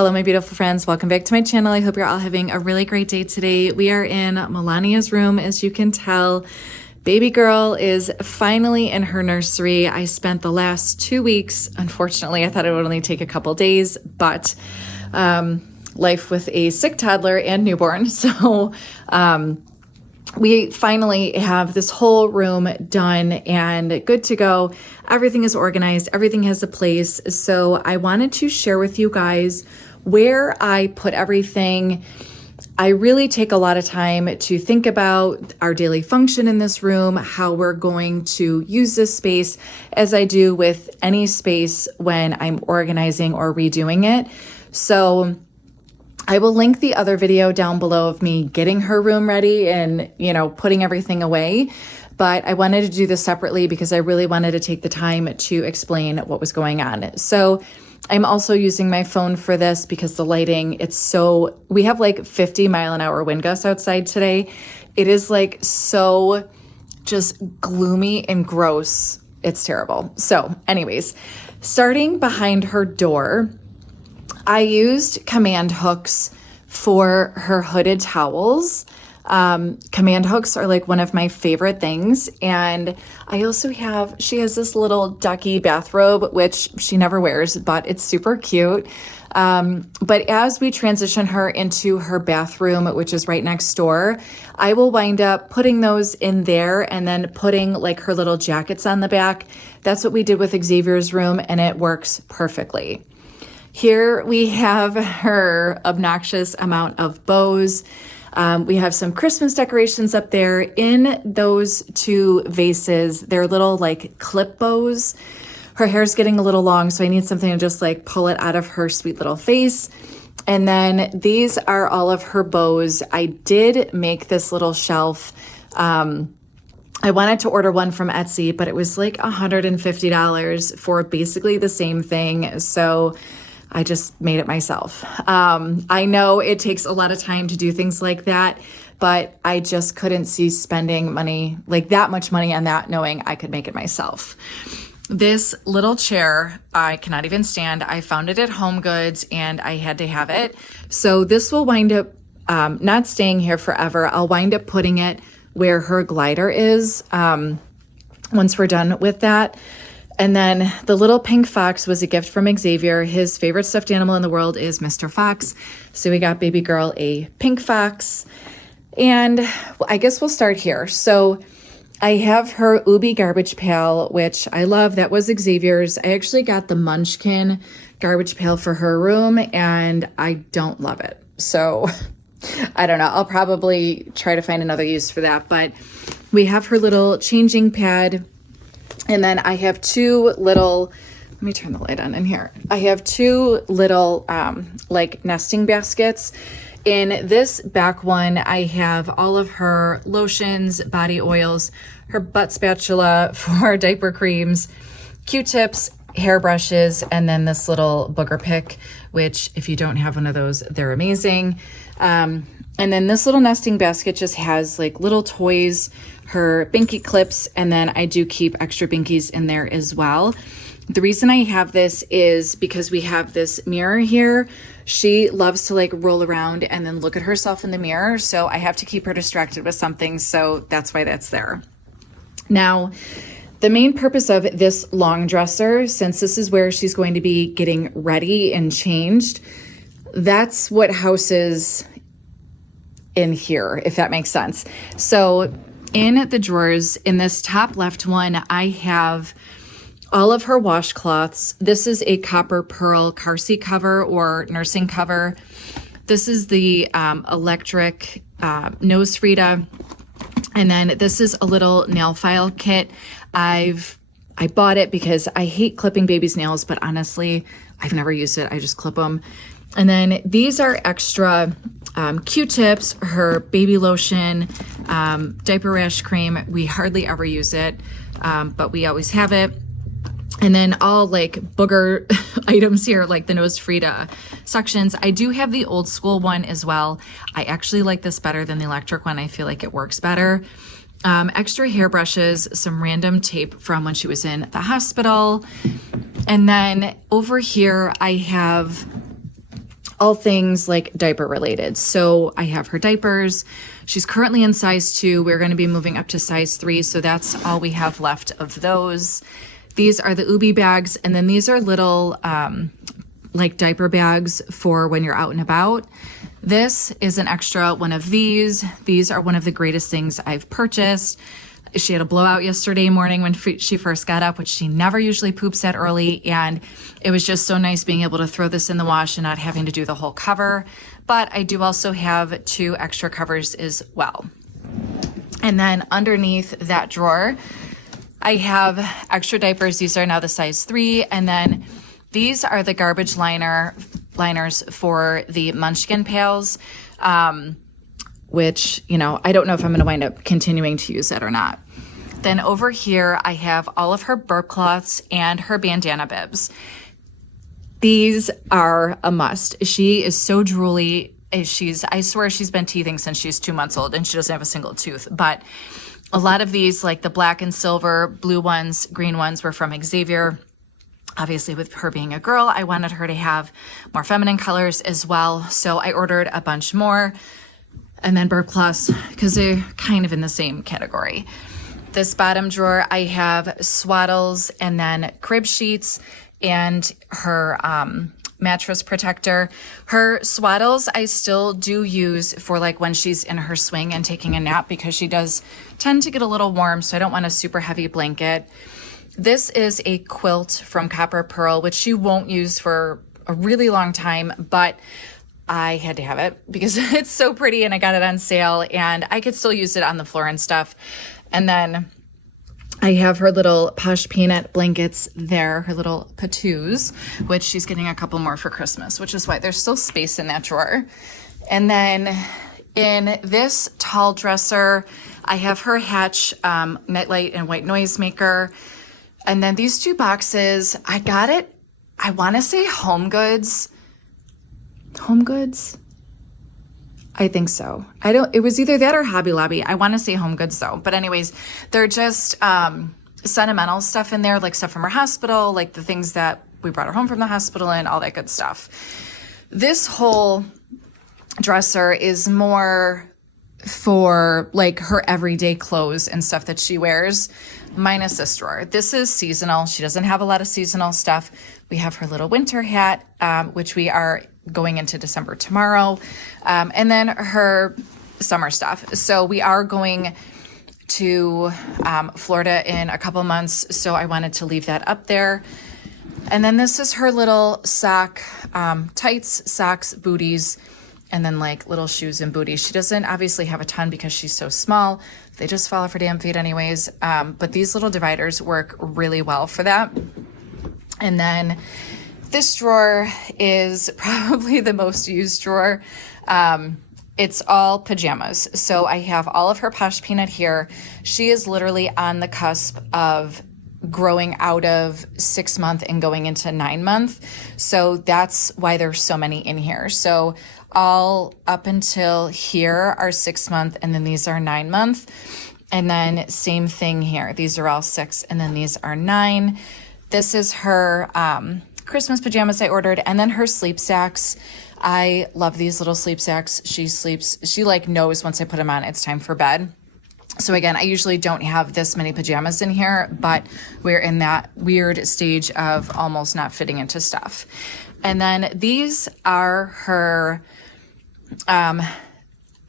Hello, my beautiful friends. Welcome back to my channel. I hope you're all having a really great day today. We are in Melania's room. As you can tell, baby girl is finally in her nursery. I spent the last 2 weeks, unfortunately, I thought it would only take a couple days, but life with a sick toddler and newborn. So we finally have this whole room done and good to go. Everything is organized. Everything has a place. So I wanted to share with you guys where I put everything. I really take a lot of time to think about our daily function in this room, how we're going to use this space, as I do with any space when I'm organizing or redoing it. So I will link the other video down below of me getting her room ready and, putting everything away. But I wanted to do this separately because I really wanted to take the time to explain what was going on. So I'm also using my phone for this because the lighting, we have like 50-mile-an-hour wind gusts outside today. It is like so just gloomy and gross. It's terrible. So anyways, starting behind her door, I used command hooks for her hooded towels. Command hooks are like one of my favorite things. And I also she has this little ducky bathrobe, which she never wears, but it's super cute. But as we transition her into her bathroom, which is right next door, I will wind up putting those in there and then putting like her little jackets on the back. That's what we did with Xavier's room, and it works perfectly. Here we have her obnoxious amount of bows. We have some Christmas decorations up there in those two vases. They're little like clip bows. Her hair's getting a little long, so I need something to just like pull it out of her sweet little face. And then these are all of her bows. I did make this little shelf. I wanted to order one from Etsy, but it was like $150 for basically the same thing. So I just made it myself. I know it takes a lot of time to do things like that, but I just couldn't see spending money, like that much money on that, knowing I could make it myself. This little chair, I cannot even stand. I found it at Home Goods and I had to have it. So this will wind up not staying here forever. I'll wind up putting it where her glider is once we're done with that. And then the little pink fox was a gift from Xavier. His favorite stuffed animal in the world is Mr. Fox. So we got baby girl a pink fox. And I guess we'll start here. So I have her Ubi garbage pail, which I love. That was Xavier's. I actually got the Munchkin garbage pail for her room, and I don't love it. So I don't know. I'll probably try to find another use for that. But we have her little changing pad. And then I have two little, let me turn the light on in here. I have two little like nesting baskets. In this back one, I have all of her lotions, body oils, her butt spatula for diaper creams, Q-tips, hairbrushes, and then this little booger pick, which if you don't have one of those, they're amazing. And then this little nesting basket just has like little toys, her binky clips, and then I do keep extra binkies in there as well. The reason I have this is because we have this mirror here. She loves to like roll around and then look at herself in the mirror. So I have to keep her distracted with something. So that's why that's there. Now, the main purpose of this long dresser, since this is where she's going to be getting ready and changed, that's what houses in here, if that makes sense. So in the drawers, in this top left one, I have all of her washcloths. This is a copper pearl car seat cover or nursing cover. This is the electric nose Frida. And then this is a little nail file kit. I bought it because I hate clipping babies' nails, but honestly, I've never used it. I just clip them. And then these are extra Q-tips, her baby lotion, diaper rash cream. We hardly ever use it, but we always have it. And then all like booger items here, like the nose Frida sections. I do have the old school one as well. I actually like this better than the electric one. I feel like it works better. Extra hairbrushes, some random tape from when she was in the hospital. And then over here, I have all things like diaper related. So I have her diapers. She's currently in size 2. We're going to be moving up to size 3. So that's all we have left of those. These are the Ubi bags. And then these are little like diaper bags for when you're out and about. This is an extra one of these. These are one of the greatest things I've purchased. She had a blowout yesterday morning when she first got up, which she never usually poops that early. And it was just so nice being able to throw this in the wash and not having to do the whole cover. But I do also have 2 extra covers as well. And then underneath that drawer, I have extra diapers. These are now the size 3. And then these are the garbage liners for the Munchkin pails. Which, you know, I don't know if I'm going to wind up continuing to use that or not. Then over here, I have all of her burp cloths and her bandana bibs. These are a must. She is so drooly. I swear she's been teething since she's 2 months old and she doesn't have a single tooth. But a lot of these, like the black and silver, blue ones, green ones, were from Xavier. Obviously, with her being a girl, I wanted her to have more feminine colors as well. So I ordered a bunch more. And then burp cloths, because they're kind of in the same category. This bottom drawer, I have swaddles and then crib sheets and her mattress protector. Her swaddles I still do use for like when she's in her swing and taking a nap, because she does tend to get a little warm, so I don't want a super heavy blanket. This is a quilt from Copper Pearl, which she won't use for a really long time, but I had to have it because it's so pretty and I got it on sale and I could still use it on the floor and stuff. And then I have her little Posh Peanut blankets there, her little patoos, which she's getting a couple more for Christmas, which is why there's still space in that drawer. And then in this tall dresser, I have her Hatch nightlight and white noisemaker. And then these 2 boxes, I got it, I want to say Home Goods. I think so. It was either that or Hobby Lobby. I want to say Home Goods though. But anyways, they're just sentimental stuff in there, like stuff from her hospital, like the things that we brought her home from the hospital and all that good stuff. This whole dresser is more for like her everyday clothes and stuff that she wears, minus this drawer. This is seasonal. She doesn't have a lot of seasonal stuff. We have her little winter hat, which we are going into December tomorrow, and then her summer stuff. So we are going to Florida in a couple months, so I wanted to leave that up there. And then this is her little sock, tights, socks, booties, and then like little shoes and booties. She doesn't obviously have a ton because she's so small. They just fall off her damn feet anyways. But these little dividers work really well for that. And then this drawer is probably the most used drawer. It's all pajamas. So I have all of her Posh Peanut here. She is literally on the cusp of growing out of 6 month and going into 9 month. So that's why there's so many in here. So all up until here are 6 month, and then these are 9 month. And then same thing here. These are all 6, and then these are 9. This is her Christmas pajamas I ordered, and then her sleep sacks. I love these little sleep sacks. She like knows once I put them on, it's time for bed. So again, I usually don't have this many pajamas in here, but we're in that weird stage of almost not fitting into stuff. And then these are her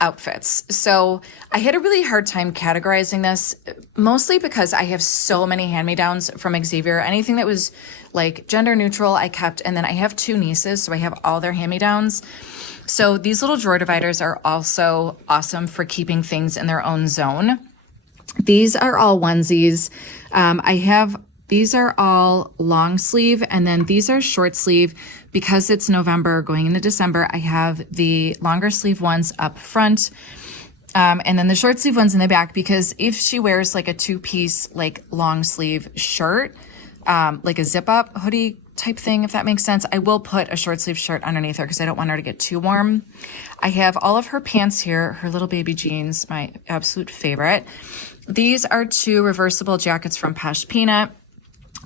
outfits. So I had a really hard time categorizing this, mostly because I have so many hand-me-downs from Xavier. Anything that was like gender neutral, I kept. And then I have 2 nieces, so I have all their hand-me-downs. So these little drawer dividers are also awesome for keeping things in their own zone. These are all onesies. These are all long sleeve, and then these are short sleeve. Because it's November going into December, I have the longer sleeve ones up front, and then the short sleeve ones in the back, because if she wears like a 2-piece like long sleeve shirt, like a zip up hoodie type thing, if that makes sense, I will put a short sleeve shirt underneath her because I don't want her to get too warm. I have all of her pants here, her little baby jeans, my absolute favorite. These are 2 reversible jackets from Posh Peanut.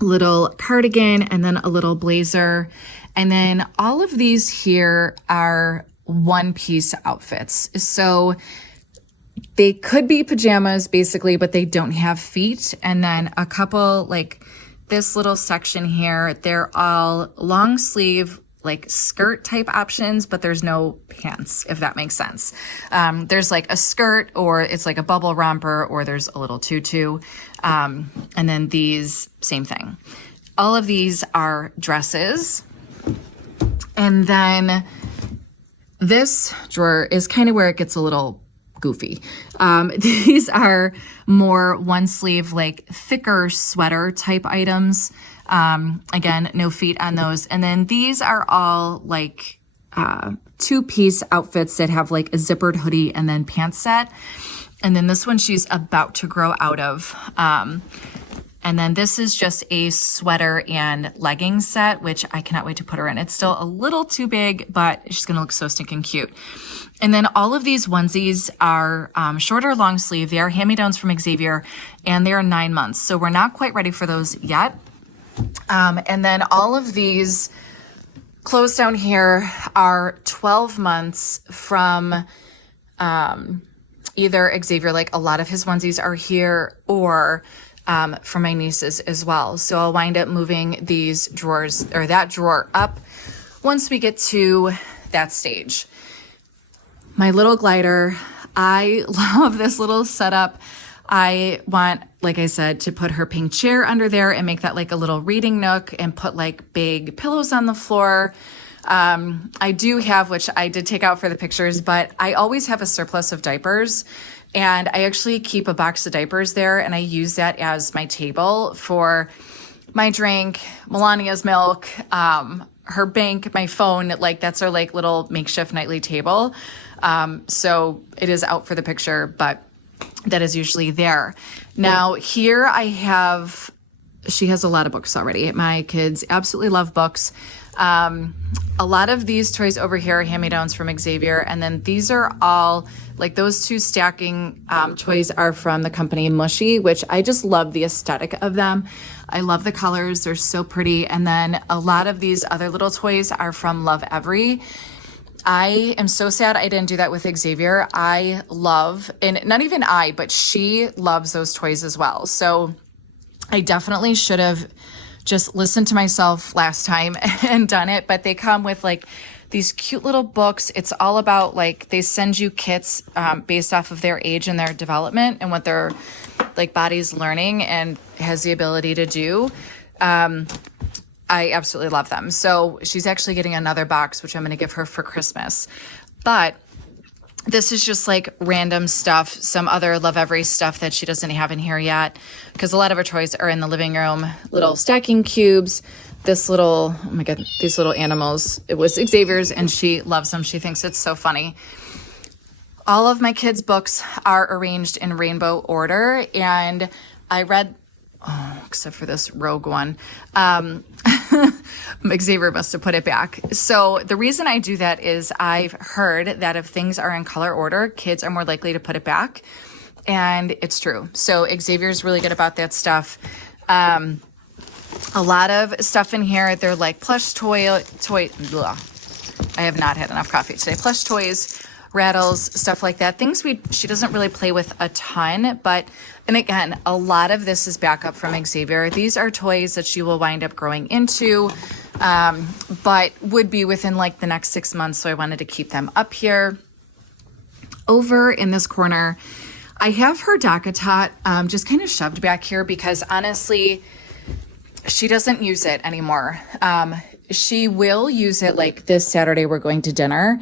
little cardigan, and then a little blazer. And then all of these here are one-piece outfits. So they could be pajamas basically, but they don't have feet. And then a couple, like this little section here, they're all long sleeve, like skirt type options, but there's no pants, if that makes sense. There's like a skirt, or it's like a bubble romper, or there's a little tutu. And then these, same thing. All of these are dresses. And then this drawer is kind of where it gets a little goofy. These are more one sleeve, like thicker sweater type items. Again, no feet on those. And then these are all like two-piece outfits that have like a zippered hoodie and then pants set. And then this one she's about to grow out of. And then this is just a sweater and leggings set, which I cannot wait to put her in. It's still a little too big, but she's gonna look so stinking cute. And then all of these onesies are shorter long sleeve. They are hand-me-downs from Xavier, and they are 9 months. So we're not quite ready for those yet. And then all of these clothes down here are 12 months from either Xavier, like a lot of his onesies are here, or for my nieces as well. So I'll wind up moving these drawers, or that drawer, up once we get to that stage. My little glider, I love this little setup. I want, like I said, to put her pink chair under there and make that like a little reading nook, and put like big pillows on the floor. I do have, which I did take out for the pictures, but I always have a surplus of diapers. And I actually keep a box of diapers there, and I use that as my table for my drink, Melania's milk, her bank, my phone. Like that's our like little makeshift nightly table. So it is out for the picture, but that is usually there. Now here I have, she has a lot of books already. My kids absolutely love books. A lot of these toys over here are hand-me-downs from Xavier, and then these are all, like those two stacking toys are from the company Mushy, which I just love the aesthetic of them. I love the colors, they're so pretty. And then a lot of these other little toys are from Love Every. I am so sad I didn't do that with Xavier. I love, and not even I, but she loves those toys as well. So I definitely should have just listened to myself last time and done it, but they come with like these cute little books. It's all about like, they send you kits based off of their age and their development and what their like body's learning and has the ability to do. I absolutely love them. So she's actually getting another box, which I'm going to give her for Christmas. But this is just like random stuff, some other Love Every stuff that she doesn't have in here yet, because a lot of her toys are in the living room. Little stacking cubes, this little, oh my God, these little animals. It was Xavier's and she loves them. She thinks it's so funny. All of my kids' books are arranged in rainbow order, and I read, oh, except for this rogue one. Xavier must have put it back. So the reason I do that is I've heard that if things are in color order, kids are more likely to put it back. And it's true. So Xavier's really good about that stuff. A lot of stuff in here. They're like plush toy. Blah. I have not had enough coffee today. Plush toys, rattles, stuff like that. Things she doesn't really play with a ton, but, and again, a lot of this is back up from Xavier. These are toys that she will wind up growing into, but would be within like the next 6 months. So I wanted to keep them up here. Over in this corner, I have her DockATot just kind of shoved back here because honestly, she doesn't use it anymore. She will use it like this Saturday we're going to dinner.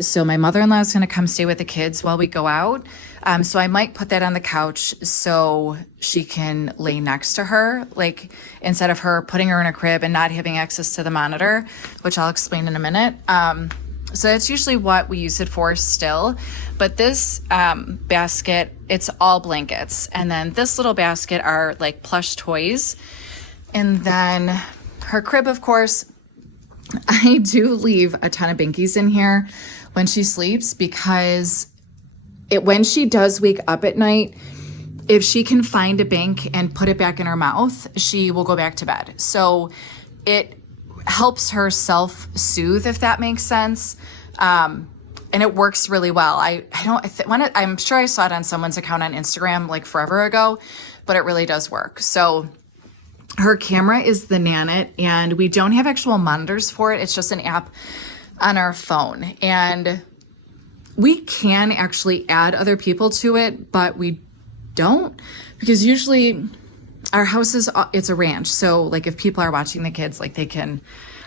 So my mother-in-law is going to come stay with the kids while we go out. So I might put that on the couch so she can lay next to her, like instead of her putting her in a crib and not having access to the monitor, which I'll explain in a minute. So that's usually what we use it for still. But this basket, it's all blankets. And then this little basket are like plush toys. And then her crib, of course, I do leave a ton of binkies in here when she sleeps because when she does wake up at night, if she can find a bank and put it back in her mouth, she will go back to bed. So it helps her self-soothe, if that makes sense. And it works really well. I'm sure I saw it on someone's account on Instagram like forever ago, but it really does work. So her camera is the Nanit, and we don't have actual monitors for it. It's just an app on our phone. And we can actually add other people to it, but we don't, because usually our house it's a ranch. So like if people are watching the kids, like they can,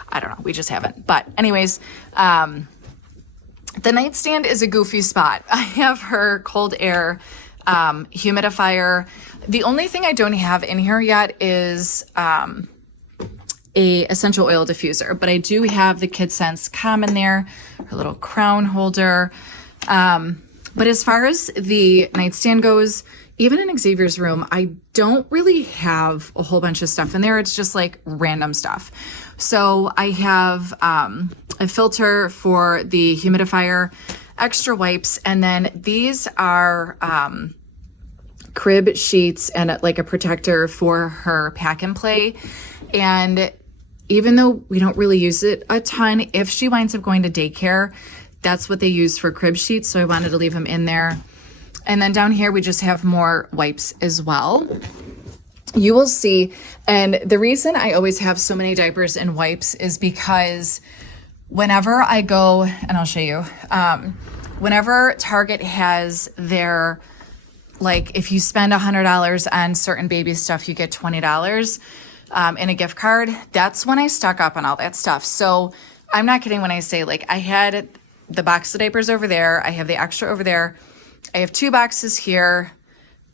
I don't know, we just haven't. But anyways, the nightstand is a goofy spot. I have her cold air humidifier. The only thing I don't have in here yet is a essential oil diffuser, but I do have the KidSense Calm in there, her little crown holder. But as far as the nightstand goes, even in Xavier's room, I don't really have a whole bunch of stuff in there. It's just like random stuff. So I have a filter for the humidifier, extra wipes, and then these are crib sheets and like a protector for her pack and play. And even though we don't really use it a ton, if she winds up going to daycare, that's what they use for crib sheets. So I wanted to leave them in there. And then down here, we just have more wipes as well. You will see. And the reason I always have so many diapers and wipes is because whenever I go, and I'll show you, whenever Target has their, like if you spend $100 on certain baby stuff, you get $20 in a gift card. That's when I stock up on all that stuff. So I'm not kidding when I say like I had the box of diapers over there. I have the extra over there. I have 2 boxes here,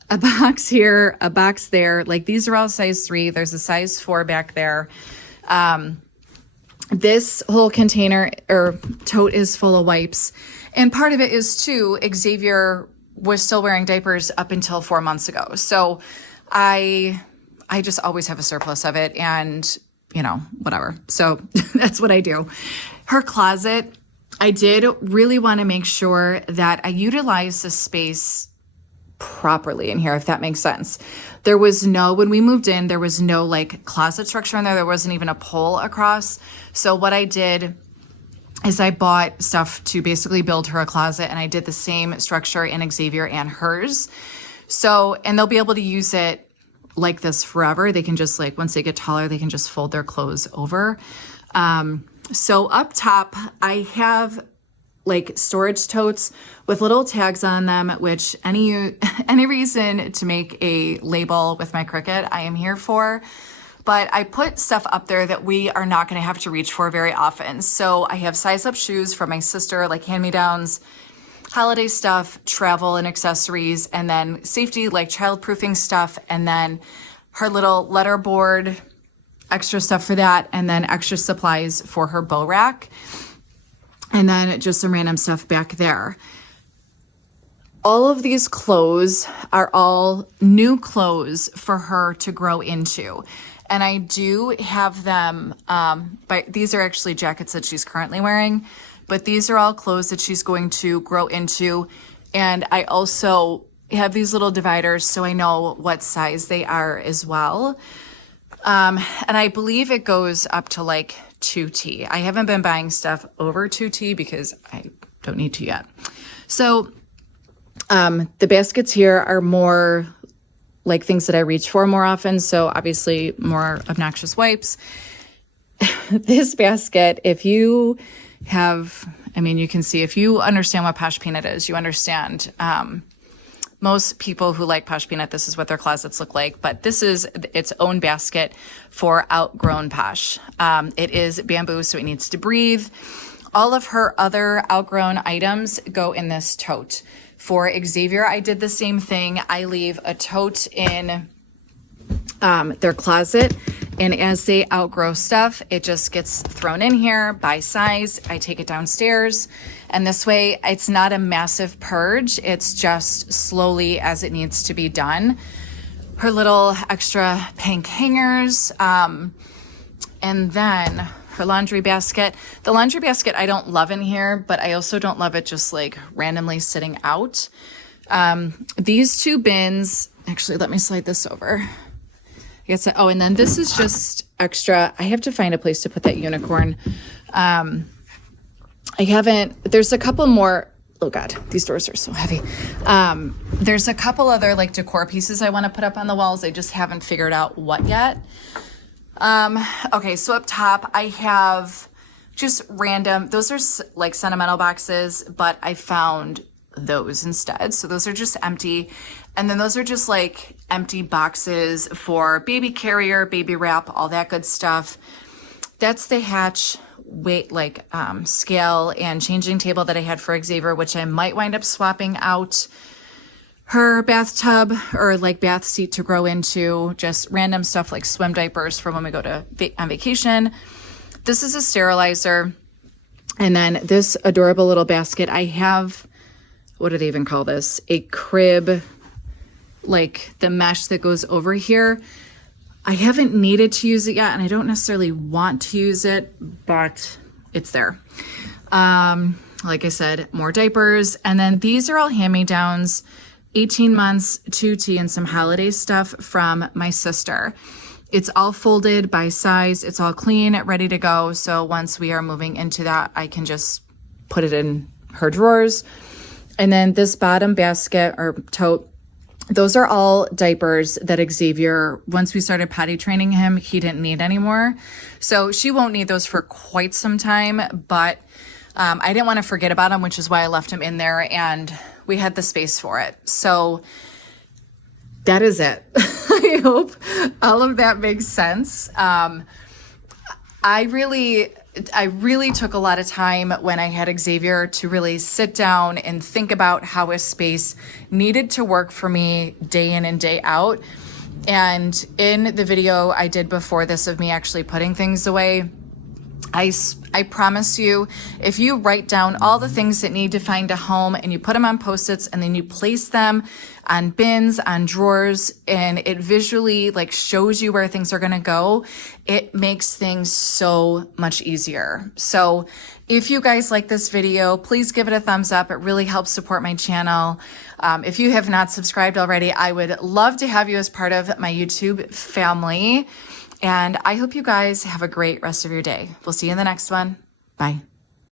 a box here, a box there. Like these are all size 3. There's a size 4 back there. This whole container or tote is full of wipes. And part of it is too, Xavier was still wearing diapers up until 4 months ago. So I just always have a surplus of it and, you know, whatever. So that's what I do. Her closet, I did really want to make sure that I utilize the space properly in here, if that makes sense. There was when we moved in, there was no like closet structure in there. There wasn't even a pole across. So what I did is I bought stuff to basically build her a closet, and I did the same structure in Xavier and hers. So, and they'll be able to use it like this forever. They can just like, once they get taller, they can just fold their clothes over. So up top, I have like storage totes with little tags on them, which any reason to make a label with my Cricut, I am here for. But I put stuff up there that we are not going to have to reach for very often. So I have size up shoes for my sister, like hand-me-downs, holiday stuff, travel and accessories, and then safety, like child-proofing stuff, and then her little letter board, extra stuff for that, and then extra supplies for her bow rack, and then just some random stuff back there. All of these clothes are all new clothes for her to grow into. And I do have them, but these are actually jackets that she's currently wearing, but these are all clothes that she's going to grow into. And I also have these little dividers so I know what size they are as well. And I believe it goes up to like 2T. I haven't been buying stuff over 2T because I don't need to yet. So the baskets here are more like things that I reach for more often. So obviously more obnoxious wipes. This basket, if you have, I mean, you can see, if you understand what Posh Peanut is, you understand, most people who like Posh Peanut, this is what their closets look like, but this is its own basket for outgrown Posh. It is bamboo, so it needs to breathe. All of her other outgrown items go in this tote. For Xavier, I did the same thing. I leave a tote in their closet, and as they outgrow stuff, it just gets thrown in here by size. I take it downstairs, and this way it's not a massive purge. It's just slowly as it needs to be done. Her little extra pink hangers, and then her laundry basket. The laundry basket I don't love in here, but I also don't love it just like randomly sitting out. These 2 bins, Actually, let me slide this over. I guess, oh, and then this is just extra. I have to find a place to put that unicorn. There's a couple more. Oh God, these doors are so heavy. There's a couple other like decor pieces I want to put up on the walls. I just haven't figured out what yet. Okay, so up top I have just random, those are like sentimental boxes, but I found those instead. So those are just empty. And then those are just like empty boxes for baby carrier, baby wrap, all that good stuff. That's the Hatch weight scale and changing table that I had for Xavier, which I might wind up swapping out her bathtub or like bath seat to grow into. Just random stuff like swim diapers for when we go to on vacation. This is a sterilizer. And then this adorable little basket. I have, what do they even call this? A crib, like the mesh that goes over here. I haven't needed to use it yet, and I don't necessarily want to use it, but it's there. Like I said, more diapers. And then these are all hand-me-downs, 18 months, 2T, and some holiday stuff from my sister. It's all folded by size. It's all clean, ready to go. So once we are moving into that, I can just put it in her drawers. And then this bottom basket or tote, those are all diapers that Xavier, once we started potty training him, he didn't need anymore. So she won't need those for quite some time, but I didn't want to forget about him, which is why I left him in there and we had the space for it. So that is it. I hope all of that makes sense. I really took a lot of time when I had Xavier to really sit down and think about how his space needed to work for me day in and day out. And in the video I did before this of me actually putting things away, I promise you, if you write down all the things that need to find a home and you put them on Post-its and then you place them on bins, on drawers, and it visually like shows you where things are going to go, it makes things so much easier. So if you guys like this video, please give it a thumbs up. It really helps support my channel. If you have not subscribed already, I would love to have you as part of my YouTube family. And I hope you guys have a great rest of your day. We'll see you in the next one. Bye.